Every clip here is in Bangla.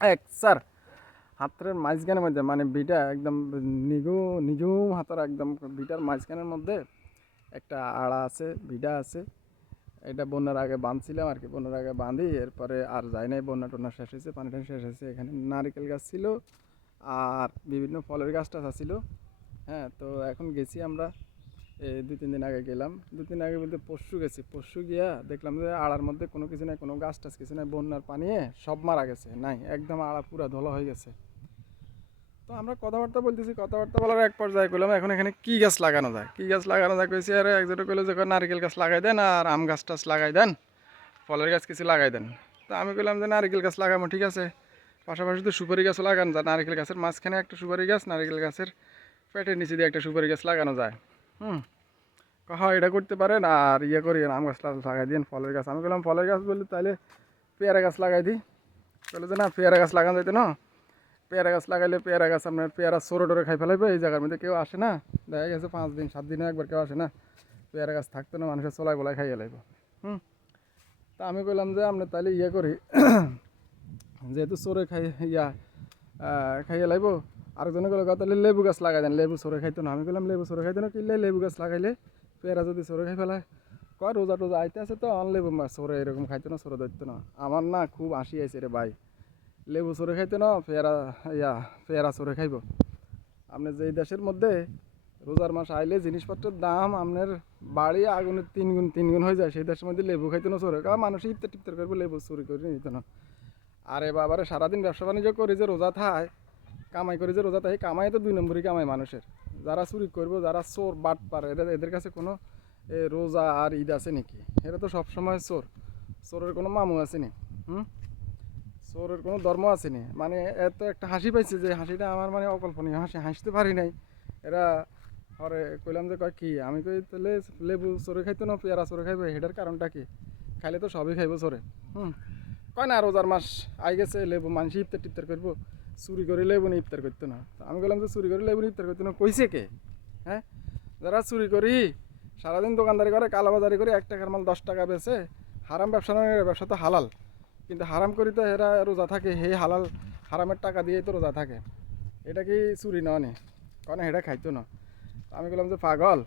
এক, স্যার, হাতের মাঝখানের মধ্যে মানে বিটা একদম নিগু নিজুম হাতের একদম বিটার মাঝখানের মধ্যে একটা আড়া আছে, বিটা আছে। এটা বন্যার আগে বাঁধছিলাম আর কি, বন্যার আগে বাঁধি, এরপরে আর যাই নাই, বন্যা টন্যা শেষ হয়েছে, পানি টানি শেষ হয়েছে। এখানে নারিকেল গাছ ছিল আর বিভিন্ন ফলের গাছ টাছ ছিল হ্যাঁ তো এখন গেছি আমরা দুই, তিন দিন আগে গেলাম। দু তিন আগে বলতে পরশু গেছি। পরশু গিয়া দেখলাম যে আড়ার মধ্যে কোনো কিছু নাই, কোনো গাছ টাছ কিছু নাই, বন্যার পানিয়ে সব মারা গেছে। নাই, একদম আড়া পুরা ধলা হয়ে গেছে। তো আমরা কথাবার্তা বলতেছি, কথাবার্তা বলার এক পর্যায়ে করলাম এখন এখানে কি গাছ লাগানো যায়? কি গাছ লাগানো যায় কইছি, আরে একজনে কইলো যে নারকেল গাছ লাগাই দেন আর আম গাছ টাছ লাগাই দেন, ফলের গাছ কিছু লাগাই দেন। তো আমি কইলাম যে নারকেল গাছ লাগাবো, ঠিক আছে। পাশাপাশি তো সুপারি গাছও লাগানো যায়। নারকেল গাছের মাঝখানে একটা সুপারি গাছ, নারকেল গাছের পেটের নিচে দিয়ে একটা সুপারি গাছ লাগানো যায়। হুম। এটা করতে পারেন আর ইয়ে করি, আম গাছ লাগাই দিন ফলের গাছ। আমি বললাম ফলের গাছ বললে তাহলে পেয়ারা গাছ লাগাই দিই। বলে যে না, পেয়ারা গাছ লাগানো যাইতে না। পেয়ারা গাছ লাগাইলে পেয়ারা গাছ আপনার পেয়ারা সরো টরে খাই ফেলাইবে, এই জায়গার মধ্যে কেউ আসে না। দেখা গেছে পাঁচ দিন, সাত দিনে একবার কেউ আসে না। পেয়ারা গাছ থাকতো না, মানুষের চলাই বলাই খাইয়ে লাইব। হুম। তা আমি বললাম যে আপনি তাহলে ইয়ে করি, যেহেতু সরে খাই, ইয়া খাইয়ে লাইব আরেকজনে গেলো তাহলে লেবু গাছ লাগাই দেন, লেবু সরে খাইতো না। আমি বললাম লেবু সরে খাইতো না কিনলে লেবু গাছ লাগাইলে পেয়ারা যদি সরে খাই ফেলায়। কয়, রোজা টোজা আইতে আছে তো অন লেবু সরে এরকম খাইতো না, সরে ধরতো না। আমার না খুব হাসি আইছে রে ভাই। লেবু সরে খাইতো না, পেয়ারা, ইয়া, পেয়ারা সরে খাইব। আপনি যেই দেশের মধ্যে রোজার মাস আইলে জিনিসপত্রের দাম আপনার বাড়ি আগুনের তিন গুণ তিন গুণ হয়ে যায়, সেই দেশের মধ্যে লেবু খাইতো না, সরে কারণ মানুষ ইফতার টিফতার করব লেবু চুরি করে নিত না। আরে বাবারে, সারাদিন ব্যবসা বাণিজ্য করি যে রোজা থায় কামাই করি যে রোজা থায় কামাই তো দুই নম্বরই কামাই মানুষের। যারা চুরি করব, যারা চোর, বাট পারে, এদের এদের কাছে কোনো রোজা আর ঈদ আছে নাকি? এরা তো সবসময় চোর। চোরের কোনো মামু আছে নি? হুম? চোরের কোনো ধর্ম আছে নি? মানে এত একটা হাসি পাইছে যে হাসিটা আমার মানে অকল্পনীয়। হাসি হাসতে পারি নাই। এরা পরে কইলাম যে কয় কি? আমি কই তাহলে লেবু চোরে খাইতো না, পেয়ারা চোরে খাইবে? এটার কারণটা কি? খাইলে তো সবই খাইবো চোরে। হুম? কয় না, রোজার মাস আই গেছে, লেবু মানুষ ইফতার টিফতার করব। চুরি করে লেবু নিয়ে ইফতার করতো না। আমি বললাম যে, চুরি করে লেবু নিয়ে ইফতার করতো না, কইছে কে? হ্যাঁ? যারা চুরি করি, সারাদিন দোকানদারি করে, কালাবাজারি করে, এক টাকার মাল দশ টাকা বেচে, হারাম ব্যবসা নয় ব্যবসা তো হালাল। কিন্তু হারাম করি তো এরা রোজা থাকে হে হালাল, হারামের টাকা দিয়েই তো রোজা থাকে। এটা কি চুরি না নি কারণ এটা খাইতো না। আমি বললাম যে, পাগল,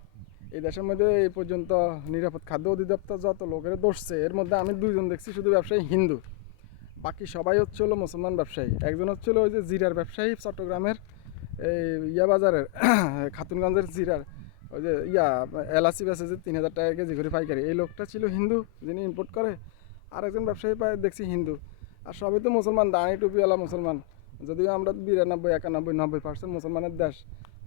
এই দেশের মধ্যে এই পর্যন্ত নিরাপদ খাদ্য অধিদপ্তর যত লোকের দোষছে, এর মধ্যে আমি দুইজন দেখছি, শুধু ব্যবসায়ী হিন্দু। বাকি সবাই হচ্ছে হলো মুসলমান ব্যবসায়ী। একজন হচ্ছে হলো ওই যে জিরার ব্যবসায়ী চট্টগ্রামের, এই ইয়া বাজারের, খাতুনগঞ্জের জিরার, ওই যে ইয়া এলাচি বেচে যে তিন হাজার টাকা কেজি করে পাইকারি। এই লোকটা ছিল হিন্দু, যিনি ইম্পোর্ট করে আর একজন ব্যবসায়ী পায়, দেখছি হিন্দু। আর সবই তো মুসলমান, দাঁড়ি টুপিওয়ালা মুসলমান। যদিও আমরা বিরানব্বই, একানব্বই, নব্বই পার্সেন্ট মুসলমানের দেশ,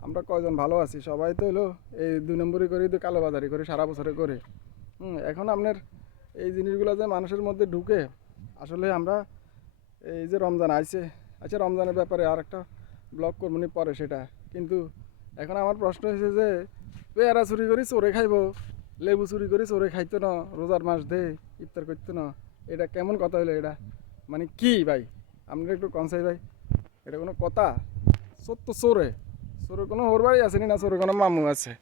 আমরা কয়জন ভালো আছি, সবাই তো হলো এই দুই নম্বরই করেই তো কালোবাজারি করে, সারা বছরে করে। হুম, এখন আপনার এই জিনিসগুলো যে মানুষের মধ্যে ঢুকে আসলে আমরা এই যে রমজান আইছে আচ্ছা রমজানের ব্যাপারে আর একটা ব্লগ করব নি পরে সেটা। কিন্তু এখন আমার প্রশ্ন হয়েছে যে, পেয়ারা চুরি করি চোরে খাইবো, লেবু চুরি করি চোরে খাইতো না, রোজার মাস দে, ইফতার করতো না, এটা কেমন কথা হইল এটা? মানে কি ভাই? আপনারা একটু কনসাই ভাই, এটা কোনো কথা? তো চোরে চোরে কোনো ওর বাড়ি আসেনি না চোরে কোনো মামু আছে?